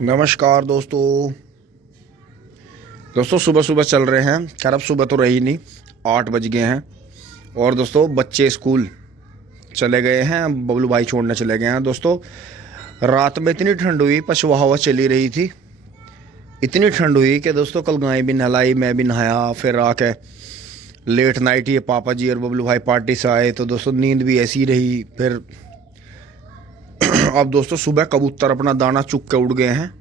नमस्कार दोस्तों। सुबह सुबह चल रहे हैं। खैर अब सुबह तो रही नहीं, 8 बज गए हैं। और दोस्तों बच्चे स्कूल चले गए हैं, बबलू भाई छोड़ने चले गए हैं। दोस्तों रात में इतनी ठंड हुई, पछुआ हवा चली रही थी, इतनी ठंड हुई कि दोस्तों कल गाय भी नहलाई, मैं भी नहाया। फिर आके लेट नाइट ये पापा जी और बबलू भाई पार्टी से आए, तो दोस्तों नींद भी ऐसी रही। फिर अब दोस्तों सुबह कबूतर अपना दाना चुग के उड़ गए हैं।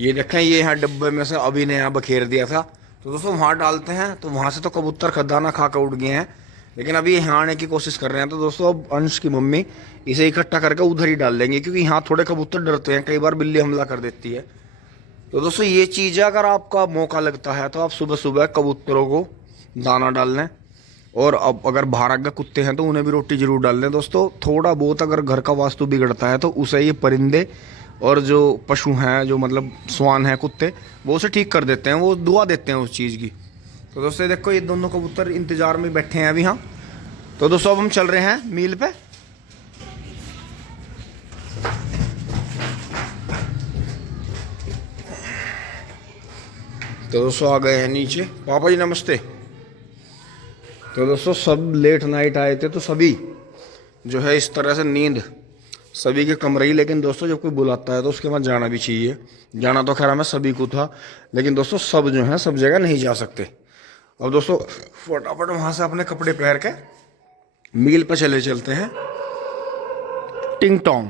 ये देखें, ये यहाँ डब्बे में से अभी ने यहाँ बखेर दिया था, तो दोस्तों वहाँ डालते हैं, तो वहाँ से तो कबूतर दाना खा कर उड़ गए हैं। लेकिन अभी यहाँ आने की कोशिश कर रहे हैं, तो दोस्तों अब अंश की मम्मी इसे इकट्ठा करके उधर ही डाल देंगे, क्योंकि यहाँ थोड़े कबूतर डरते हैं, कई बार बिल्ली हमला कर देती है। तो दोस्तों ये चीज़ है, अगर आपका मौका लगता है तो आप सुबह सुबह कबूतरों को दाना डाल लें। और अब अगर बाहर आगे कुत्ते हैं तो उन्हें भी रोटी जरूर डाल दें। दोस्तों थोड़ा बहुत अगर घर का वास्तु बिगड़ता है तो उसे ये परिंदे और जो पशु हैं, जो मतलब स्वान हैं, कुत्ते, वो उसे ठीक कर देते हैं, वो दुआ देते हैं उस चीज़ की। तो दोस्तों देखो, ये दोनों कबूतर इंतज़ार में बैठे हैं अभी। हाँ तो दोस्तों अब हम चल रहे हैं मील पे। तो दोस्तों आ गए हैं नीचे। पापा जी नमस्ते। तो दोस्तों सब लेट नाइट आए थे, तो सभी जो है इस तरह से नींद सभी के कम रही। लेकिन दोस्तों जब कोई बुलाता है तो उसके बाद जाना भी चाहिए। जाना तो खैर हमें सभी को था, लेकिन दोस्तों सब जो है सब जगह नहीं जा सकते। अब दोस्तों फटाफट वहाँ से अपने कपड़े पहन के मील पर चलते हैं। टिंग टोंग।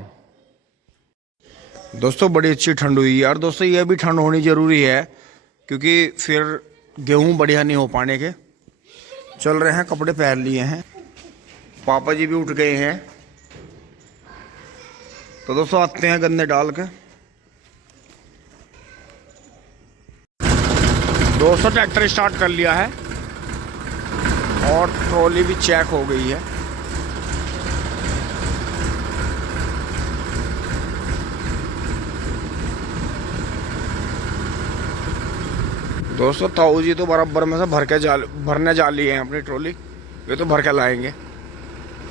दोस्तों बड़ी अच्छी ठंड हुई यार। दोस्तों ये भी ठंड होनी ज़रूरी है, क्योंकि फिर गेहूँ बढ़िया नहीं हो पाने के। चल रहे हैं, कपड़े पहन लिए हैं, पापा जी भी उठ गए हैं। तो दोस्तों आते हैं गन्ने डाल के। दोस्तों ट्रैक्टर स्टार्ट कर लिया है और ट्रॉली भी चेक हो गई है। दोस्तों ताऊ जी तो बराबर में से भरने जा लिए हैं अपनी ट्रॉली। ये तो भर के लाएंगे।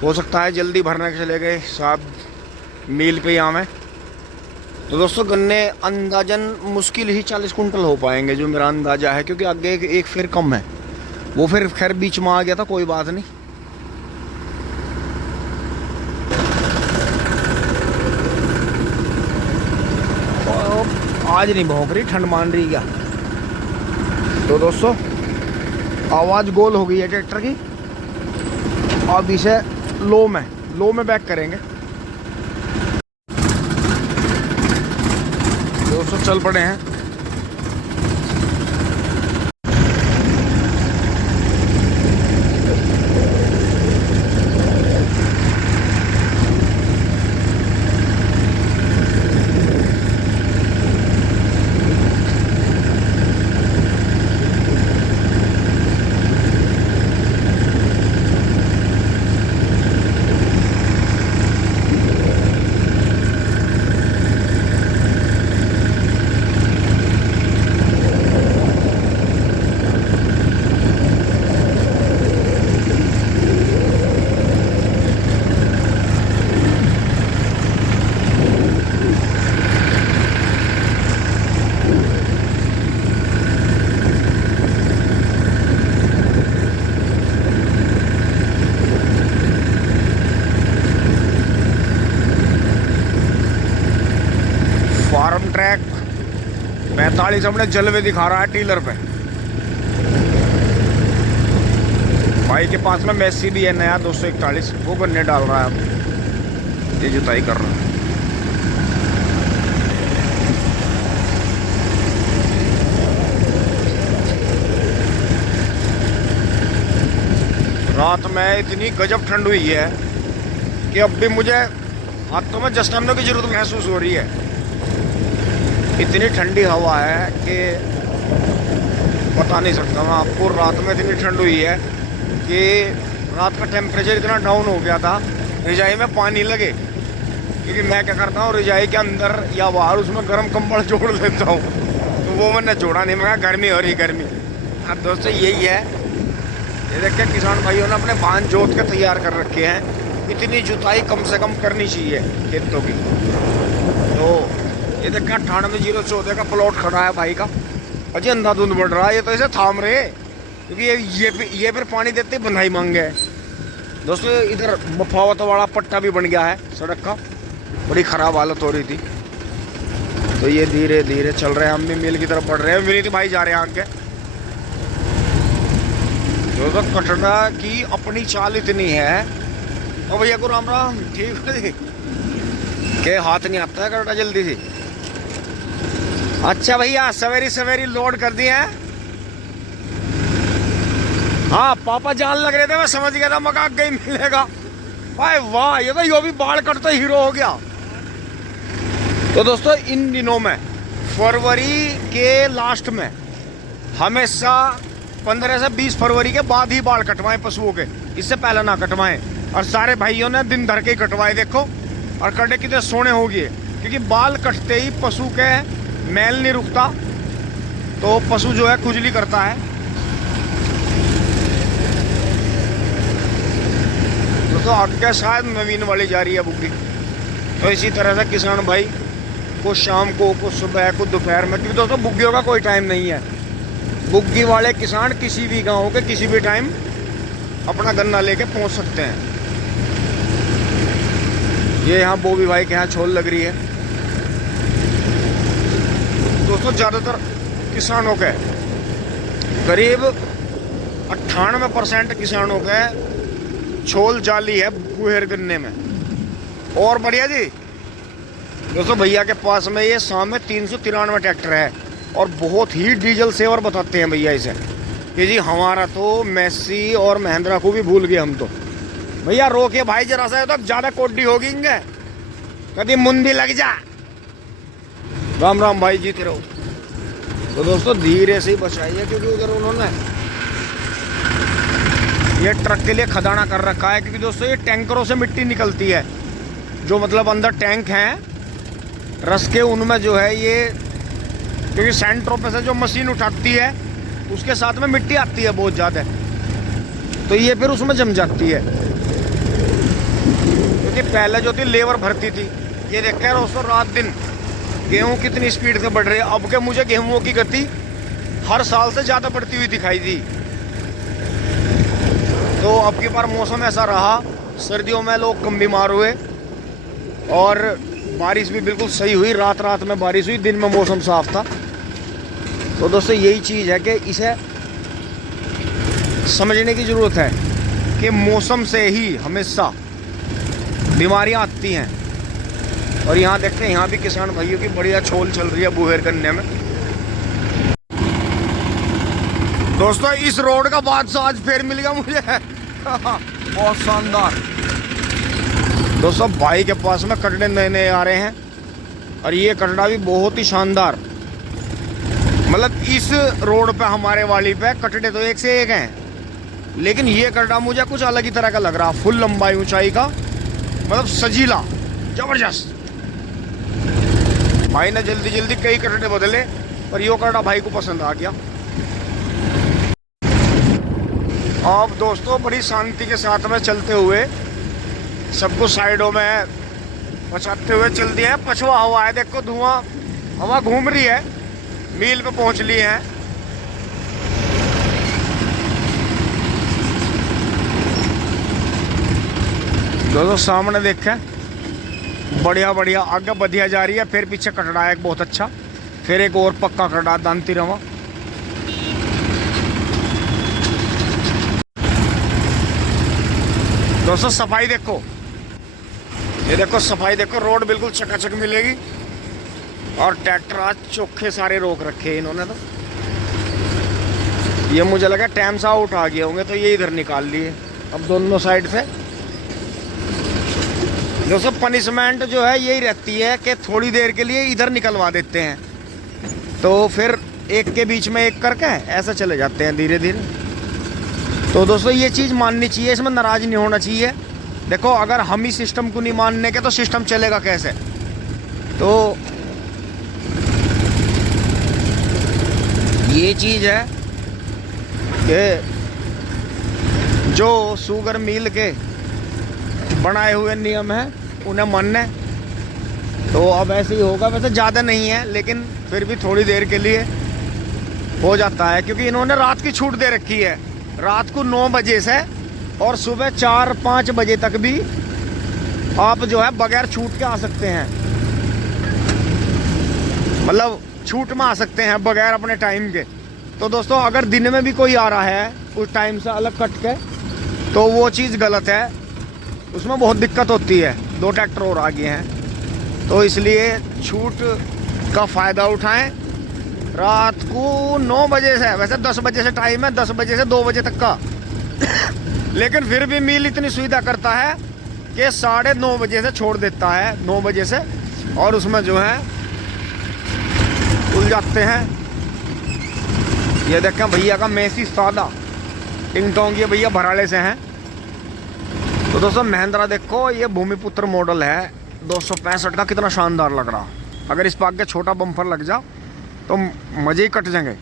हो सकता है जल्दी भरने के चले गए साहब मील पे यहाँ में। तो दोस्तों गन्ने अंदाजन मुश्किल ही 40 कुंटल हो पाएंगे, जो मेरा अंदाजा है, क्योंकि आगे एक फिर कम है, वो फिर खैर बीच में आ गया था, कोई बात नहीं। आज नहीं भौंक रही, ठंड मान रही क्या। तो दोस्तों आवाज़ गोल हो गई है ट्रैक्टर की। अब इसे लो में बैक करेंगे। दोस्तों चल पड़े हैं। फार्म ट्रैक 45 अपने जलवे दिखा रहा है टीलर पे। भाई के पास में मैसी भी है नया 241, वो गन्ने डाल रहा है। अब ये जुताई कर रहा है। रात में इतनी गजब ठंड हुई है कि अब भी मुझे हाथों में जस्तानों की जरूरत महसूस हो रही है। इतनी ठंडी हवा है कि बता नहीं सकता मैं आपको। रात में इतनी ठंड हुई है कि रात का टेम्परेचर इतना डाउन हो गया था, रजाई में पानी लगे। क्योंकि मैं क्या करता हूँ, रजाई के अंदर या बाहर उसमें गर्म कंबल जोड़ लेता हूँ, तो वो मैंने जोड़ा नहीं। मैं गर्मी हो रही गर्मी। अब दोस्तों यही है, ये देखिए किसान भाइयों ने अपने बांध जोत के तैयार कर रखे हैं। इतनी जुताई कम से कम करनी चाहिए खेतों की। तो ये देखा 98-014 का प्लॉट खड़ा है भाई का। अजय अंधाधुंध बढ़ रहा है, ये तो इसे थाम रहे क्योंकि ये फिर पानी देते ही बंधाई मांगे है। दोस्तों इधर मफावत वाला पट्टा भी बन गया है सड़क का, बड़ी खराब हालत हो रही थी। तो ये धीरे धीरे चल रहे हैं, हम भी मिल की तरफ बढ़ रहे हैं। विनीत भाई जा रहे हैं आगे। दोस्तों कटरा की अपनी चाल इतनी है। और भैया को राम राम, ठीक है के हाथ नहीं आता है कटरा जल्दी से। अच्छा भैया सवेरी सवेरी लोड कर दिए हैं। हाँ पापा जान लग रहे थे, मैं समझ गया था मकाक गई मिलेगा। भाई वाह, ये तो यो भी बाल कटता हीरो हो गया। तो दोस्तों इन दिनों में फरवरी के लास्ट में हमेशा 15 से 20 फरवरी के बाद ही बाल कटवाएं पशुओं के, इससे पहले ना कटवाएं। और सारे भाइयों ने दिन भर के ही कटवाए देखो, और कटे कितने सोने हो गए, क्योंकि बाल कटते ही पशु के मैल नहीं रुकता, तो पशु जो है खुजली करता है। दोस्तों आगे शायद नवीन वाली जा रही है बुग्गी। तो इसी तरह से किसान भाई को शाम को सुबह को दोपहर में, क्योंकि दोस्तों बुग्गियों का कोई टाइम नहीं है। बुग्गी वाले किसान किसी भी गांव के किसी भी टाइम अपना गन्ना लेके पहुंच सकते हैं। ये यहाँ बोबी भाई के यहाँ छोल लग रही है। दोस्तों ज़्यादातर किसानों के करीब 98% किसानों के छोल जाली है बुहेर गन्ने में। और बढ़िया जी दोस्तों भैया के पास में ये शाम में 393 ट्रैक्टर है, और बहुत ही डीजल सेवर बताते हैं भैया इसे कि जी हमारा तो मैसी और महिंद्रा को भी भूल गए हम। तो भैया रोके भाई जरा सा, तो ज़्यादा कोडी होगी इंगे, कभी मुंडी लग जा। राम राम भाई, जीते रहो। तो दोस्तों धीरे से ही बचाइए, क्योंकि उधर उन्होंने ये ट्रक के लिए खदाना कर रखा है। क्योंकि दोस्तों ये टैंकरों से मिट्टी निकलती है, जो मतलब अंदर टैंक हैं रस के, उनमें जो है ये, क्योंकि सेंटरों पे से जो मशीन उठाती है उसके साथ में मिट्टी आती है बहुत ज़्यादा, तो ये फिर उसमें जम जाती है। क्योंकि पहले जो थी लेबर भरती थी, ये देख कर दोस्तों रात दिन गेहूँ कितनी स्पीड से बढ़ रही है। अब के मुझे गेहूँ की गति हर साल से ज़्यादा बढ़ती हुई दिखाई दी। तो अब की बार मौसम ऐसा रहा, सर्दियों में लोग कम बीमार हुए, और बारिश भी बिल्कुल सही हुई। रात रात में बारिश हुई, दिन में मौसम साफ था। तो दोस्तों यही चीज़ है कि इसे समझने की ज़रूरत है कि मौसम से ही हमेशा बीमारियां आती हैं। और यहाँ देखते हैं, यहाँ भी किसान भाइयों की बढ़िया छोल चल रही है बुहेर गन्ने में। दोस्तों इस रोड का बादशाह आज फिर मिल गया मुझे बहुत शानदार। दोस्तों भाई के पास में कटड़े नए नए आ रहे हैं, और ये कटड़ा भी बहुत ही शानदार। मतलब इस रोड पे हमारे वाली पे कटड़े तो एक से एक हैं, लेकिन ये कटड़ा मुझे कुछ अलग ही तरह का लग रहा। फुल लंबाई ऊंचाई का, मतलब सजीला जबरदस्त। भाई ने जल्दी जल्दी कई कटड़े बदले, पर यो कटड़ा भाई को पसंद आ गया। अब दोस्तों बड़ी शांति के साथ में चलते हुए, सबको साइडों में बचाते हुए चल दिए हैं। पछुआ हवा है, देखो धुआं हवा घूम रही है। मील पे पहुंच लिए हैं। दोस्तों सामने देखें, बढ़िया बढ़िया आगे बढ़िया जा रही है। फिर पीछे कटड़ा है एक बहुत अच्छा, फिर एक और पक्का कटड़ा दांती रवा। दोस्तों सफाई देखो, ये देखो सफाई देखो, रोड बिल्कुल चकाचक मिलेगी। और ट्रैक्टर आज चोखे सारे रोक रखे इन्होंने। तो ये मुझे लगा टाइम से आउट आ गए होंगे, तो ये इधर निकाल लिए अब दोनों साइड से। दोस्तों पनिशमेंट जो है यही रहती है कि थोड़ी देर के लिए इधर निकलवा देते हैं, तो फिर एक के बीच में एक करके ऐसे चले जाते हैं धीरे धीरे। तो दोस्तों ये चीज़ माननी चाहिए, इसमें नाराज नहीं होना चाहिए। देखो अगर हम ही सिस्टम को नहीं मानने के, तो सिस्टम चलेगा कैसे। तो ये चीज़ है कि जो शुगर मिल के बनाए हुए नियम हैं उन्हें मानने, तो अब ऐसे ही होगा। वैसे ज़्यादा नहीं है लेकिन फिर भी थोड़ी देर के लिए हो जाता है, क्योंकि इन्होंने रात की छूट दे रखी है। रात को 9 बजे से और सुबह 4-5 बजे तक भी आप जो है बगैर छूट के आ सकते हैं, मतलब छूट में आ सकते हैं बगैर अपने टाइम के। तो दोस्तों अगर दिन में भी कोई आ रहा है उस टाइम से अलग कट के, तो वो चीज़ गलत है, उसमें बहुत दिक्कत होती है। 2 ट्रैक्टर और आ गए हैं, तो इसलिए छूट का फ़ायदा उठाएं। रात को 9 बजे से, वैसे 10 बजे से टाइम है, 10 बजे से 2 बजे तक का लेकिन फिर भी मिल इतनी सुविधा करता है कि 9:30 बजे से छोड़ देता है, 9 बजे से, और उसमें जो है उल जाते हैं। ये देखें भैया का मैसी सादा टिंग टोंग, ये भैया भराड़े से हैं। तो दोस्तों महिंद्रा देखो, ये भूमिपुत्र मॉडल है 265 का, कितना शानदार लग रहा। अगर इस पर आगे छोटा बम्पर लग जा तो मज़े ही कट जाएंगे।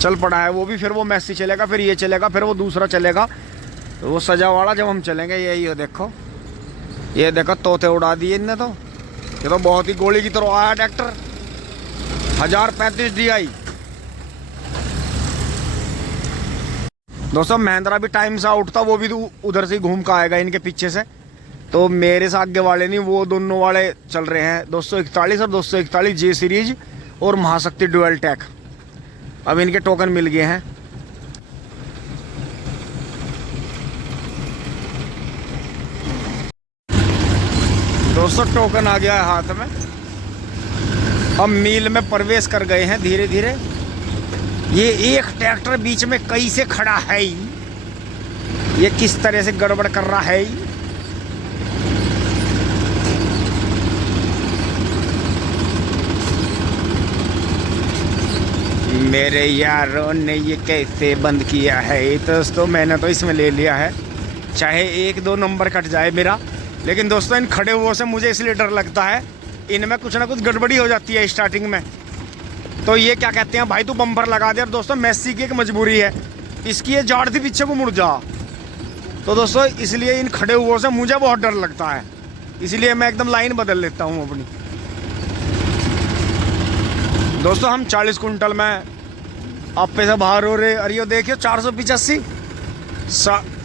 चल पड़ा है वो भी, फिर वो मैसी चलेगा, फिर ये चलेगा, फिर वो दूसरा चलेगा। तो वो सजा वाला जब हम चलेंगे, यही हो देखो, ये देखो तोते उड़ा दिए इनने। तो ये तो बहुत ही गोली की तरह आया ट्रैक्टर। 1035 DI। दोस्तों महिंद्रा भी टाइम से आउट था, वो भी उधर से ही घूम के आएगा इनके पीछे से। तो मेरे से आगे वाले नहीं, वो दोनों वाले चल रहे हैं 241 और 241 J सीरीज और महाशक्ति डुअल टैक। अब इनके टोकन मिल गए हैं। दोस्तों टोकन आ गया है हाथ में। अब मील में प्रवेश कर गए हैं धीरे धीरे। ये एक ट्रैक्टर बीच में कई से खड़ा है, ये किस तरह से गड़बड़ कर रहा है। मेरे यारों ने ये कैसे बंद किया है। दोस्तों मैंने तो इसमें ले लिया है, चाहे 1-2 नंबर कट जाए मेरा, लेकिन दोस्तों इन खड़े हुओं से मुझे इसलिए डर लगता है, इनमें कुछ ना कुछ गड़बड़ी हो जाती है स्टार्टिंग में। तो ये क्या कहते हैं, भाई तू बम्पर लगा दे। और दोस्तों मैसी की एक मजबूरी है, इसकी ये जाड़ थी पीछे को मुड़ जा। तो दोस्तों इसलिए इन खड़े हुओं से मुझे बहुत डर लगता है, इसलिए मैं एकदम लाइन बदल लेता हूँ अपनी। दोस्तों हम 40 कुंटल में आप पे से बाहर हो रहे। अरे ये देखियो 485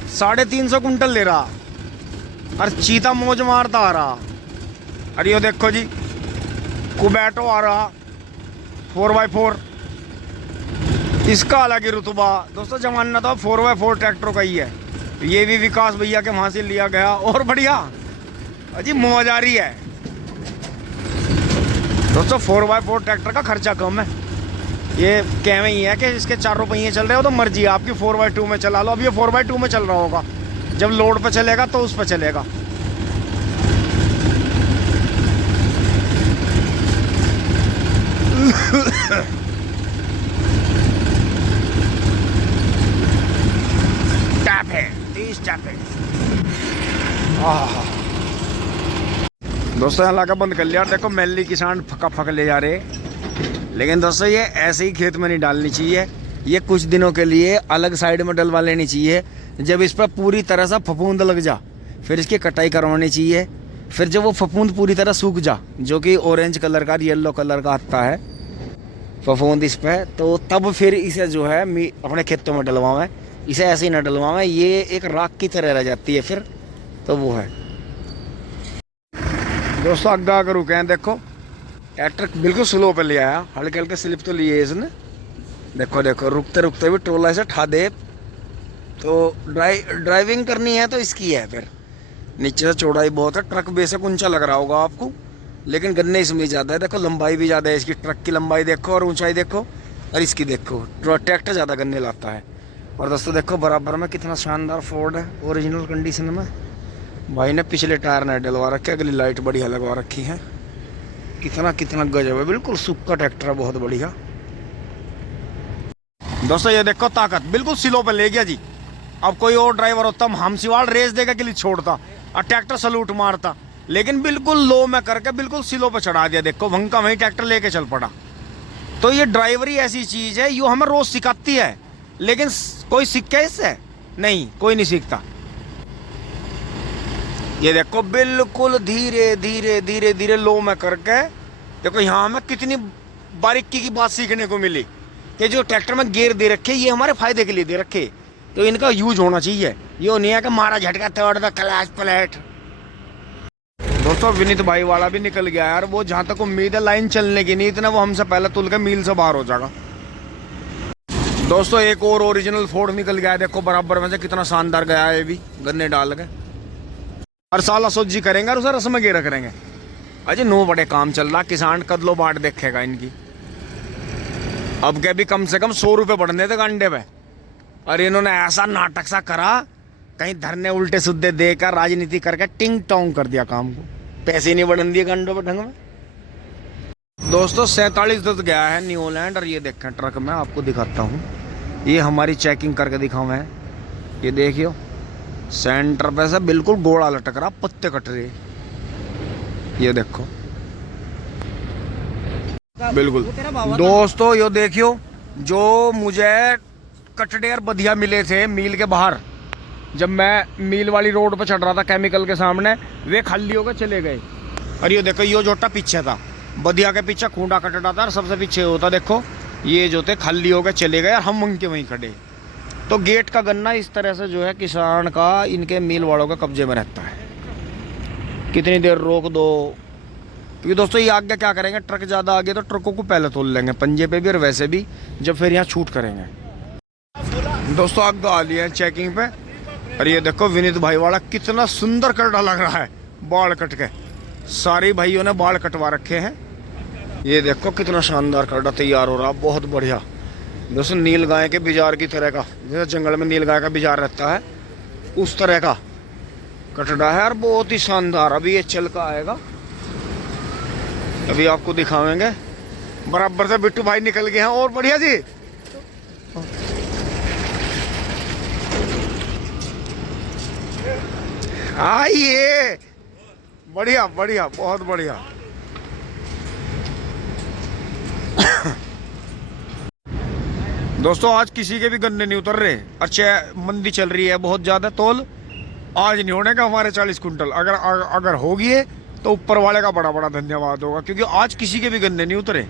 350 कुंटल ले रहा, और चीता मौज मारता आ रहा। अरे ये देखो जी कुबैटो आ रहा 4x4, इसका अलग ही रुतबा। दोस्तों जमाना तो 4x4 ट्रैक्टरों का ही है। ये भी विकास भैया के वहाँ से लिया गया, और बढ़िया अजी मौज आ रही है। दोस्तों 4x4 ट्रैक्टर का खर्चा कम है। ये कहना ही है कि इसके 4 पहिए चल रहे हो तो मर्जी है आपकी, 4x2 में चला लो। अब ये 4x2 में चल रहा होगा, जब लोड पे चलेगा तो उस पे चलेगा। टैप है 30 टैप है। दोस्तों यहाँ लाका बंद कर लिया। देखो मैली किसान फका फक ले जा रहे, लेकिन दोस्तों ये ऐसे ही खेत में नहीं डालनी चाहिए। ये कुछ दिनों के लिए अलग साइड में डलवा लेनी चाहिए। जब इस पर पूरी तरह से फफूंद लग जा, फिर इसकी कटाई करवानी चाहिए। फिर जब वो फफूंद पूरी तरह सूख जा, जो कि ऑरेंज कलर का, येलो कलर का आता है फफूंद इस पर, तो तब फिर इसे जो है अपने खेतों में डलवाएं। इसे ऐसे ही ना डलवाएं, ये एक राख की तरह रह जाती है फिर। तो वो है दोस्तों आगे आकर रुके हैं। देखो ट्रैक्टर बिल्कुल स्लो पे ले आया, हल्के हल्के स्लिप तो लिए इसने। देखो देखो रुकते रुकते भी ट्रोला से ठा दे। तो ड्राइविंग करनी है तो इसकी है। फिर नीचे से चौड़ाई बहुत है, ट्रक बेशक ऊंचा लग रहा होगा आपको, लेकिन गन्ने इसमें ज़्यादा है। देखो लंबाई भी ज़्यादा है इसकी, ट्रक की लंबाई देखो और ऊंचाई देखो, और इसकी देखो। ट्रैक्टर ज़्यादा गन्ने लाता है। और दोस्तों देखो बराबर में कितना शानदार फोर्ड है, ओरिजिनल कंडीशन में। भाई ने पिछले टायर ने डलवा रखे, अगली लाइट बढ़िया लगवा रखी है। कितना गजब है, बिल्कुल सुक्का ट्रैक्टर है, बहुत बढ़िया। दोस्तों ये देखो ताकत, बिल्कुल सिलो पे ले गया जी। अब कोई और ड्राइवर होता हमसीवाल रेस देगा के लिए छोड़ता और ट्रैक्टर सलूट मारता, लेकिन बिल्कुल लो में करके बिल्कुल सिलो पे चढ़ा दिया। देखो वंका वहीं ट्रैक्टर लेके चल पड़ा। तो ये ड्राइवरी ऐसी चीज है, यो हमें रोज सिखाती है, लेकिन कोई सीखे इससे नहीं, कोई नहीं सीखता। ये देखो बिल्कुल धीरे धीरे धीरे धीरे लो में करके, देखो यहाँ हमें कितनी बारीकी की बात सीखने को मिली कि जो ट्रैक्टर में गियर दे रखे ये हमारे फायदे के लिए दे रखे, तो इनका यूज होना चाहिए। ये नहीं है कि मारा झटका तोड़ दो क्लच प्लेट। दोस्तों विनीत भाई वाला भी निकल गया यार, वो जहाँ तक उम्मीद है लाइन चलने की नहीं, इतना वो हमसे पहले तुल के मील से बाहर हो जाएगा। दोस्तों एक और ओरिजिनल फोर्ड निकल गया है, देखो बराबर में से कितना शानदार गया है, ये भी गन्ने डाल के। हर साल असोजी करेंगे और उसे रस्म गेरा करेंगे। अजय नो बड़े काम चल रहा, किसान कदलो बाट देखेगा इनकी। अब के भी कम से कम 100 रुपये बढ़ने थे अंडे पे, और इन्होंने ऐसा नाटक सा करा, कहीं धरने उल्टे सुद्धे देकर राजनीति करके टिंग टोंग कर दिया काम को, पैसे नहीं बढ़न दिए गंडों पे ढंग में। दोस्तों 47 गया है न्यूलैंड, और ये देखें ट्रक में आपको दिखाता हूँ, ये हमारी चेकिंग करके दिखाऊँ है। ये देखियो सेंटर पे से बिल्कुल गोड़ा लटक रहा, पत्ते कट रहे, ये देखो बिल्कुल। दोस्तों ये देखियो, जो मुझे कटडेर बधिया मिले थे मील के बाहर, जब मैं मील वाली रोड पर चढ़ रहा था केमिकल के सामने, वे खाली होकर चले गए। और ये देखो ये जोटा पीछे था, बधिया के पीछे खूंटा कटड़ा था और सबसे पीछे होता, देखो ये जो थे खाली होकर चले गए और हम उनके वहीं खड़े। तो गेट का गन्ना इस तरह से जो है किसान का इनके मील वालों का कब्जे में रहता है। कितनी देर रोक दो, क्योंकि दोस्तों ये आगे क्या करेंगे, ट्रक ज़्यादा आगे तो ट्रकों को पहले तोल लेंगे पंजे पे भी और वैसे भी, जब फिर यहाँ छूट करेंगे। दोस्तों आगे आ लिए हैं चेकिंग पे, और ये देखो विनीत भाई वाला कितना सुंदर करड़ा लग रहा है, बाल कट के। सारे भाइयों ने बाल कटवा रखे हैं, ये देखो कितना शानदार करड़ा तैयार हो रहा, बहुत बढ़िया। दोस्तों नील गाय के बिजार की तरह का, जैसे जंगल में नील गाय का बिजार रहता है उस तरह का कटड़ा है, और बहुत ही शानदार। अभी ये चल का आएगा, अभी आपको दिखावेंगे। बराबर से बिट्टू भाई निकल गए हैं, और बढ़िया जी। आइए, बढ़िया बढ़िया, बहुत बढ़िया। दोस्तों आज किसी के भी गन्ने नहीं उतर रहे, अच्छा मंदी चल रही है बहुत ज्यादा, तोल आज नहीं होने का हमारे 40 कुंटल। अगर होगी तो ऊपर वाले का बड़ा बड़ा धन्यवाद होगा, क्योंकि आज किसी के भी गन्ने नहीं उतरे।